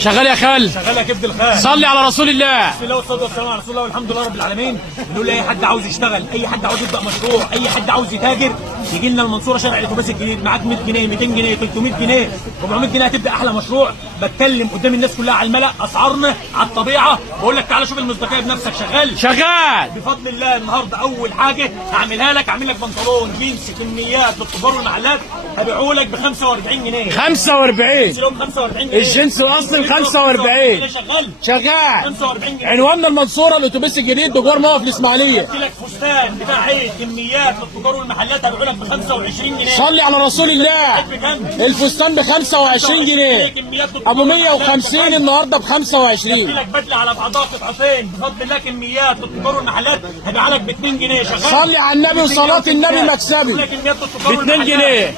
شغال يا خال. شغال يا كبد الخال. صلي على رسول الله. بسم الله والصلاه والسلام على رسول الله والحمد لله رب العالمين. بنقول لاي حد عاوز يشتغل، اي حد عاوز يبدا مشروع، اي حد عاوز يتاجر، يجي لنا المنصوره شارع الاتوبيس الجديد. معاك 100 جنيه 200 جنيه 300 جنيه 400 جنيه هتبدا احلى مشروع. بتكلم قدام الناس كلها على الملأ، اسعارنا على الطبيعه. بقول لك تعالى شوف المصداقيه بنفسك. شغال بفضل الله. النهارده اول حاجه هعملها لك، هعمل لك بنطلون جينز كميات للتجار والمحلات، هبيعه لك ب 45 جنيه. 45 45 جنيه. الجنس الاصلي 45 شغال. 45 جنيه. عنواننا المنصوره الاتوبيس الجديد بجوار موقف الاسماعيليه. قلت لك فستان بتاع عيد كميات للتجار والمحلات هبيعه لك ب 25 جنيه. صلي على رسول الله. الفستان ب 25 جنيه، ابو 150 النهارده ب 25. قلت لك بدله على بعضها قطعتين بفضل الله كميات للتجار والمحلات هبيعها لك ب 2 جنيه. شغال. صلي على النبي وصلاه النبي مكسبي ب 2 جنيه.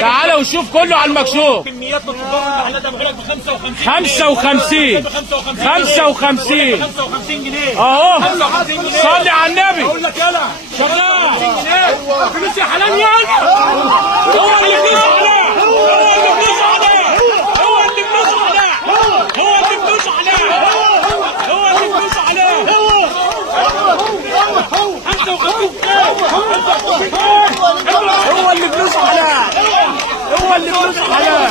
تعالى وشوف كله على المكشوف. كميات للتجار والمحلات هبيعها لك ب 55 55 جنيه اهو. 55 جنيه. صلي على النبي. اقول لك يلا شغال. فلوس يا حلال يلا. هو اللي بنص عليه، هو اللي بنص عليه، هو اللي بنص عليه، هو اللي بنص عليه، هو اللي بنص عليه. هو اللي بنص عليه، هو اللي بنص عليه.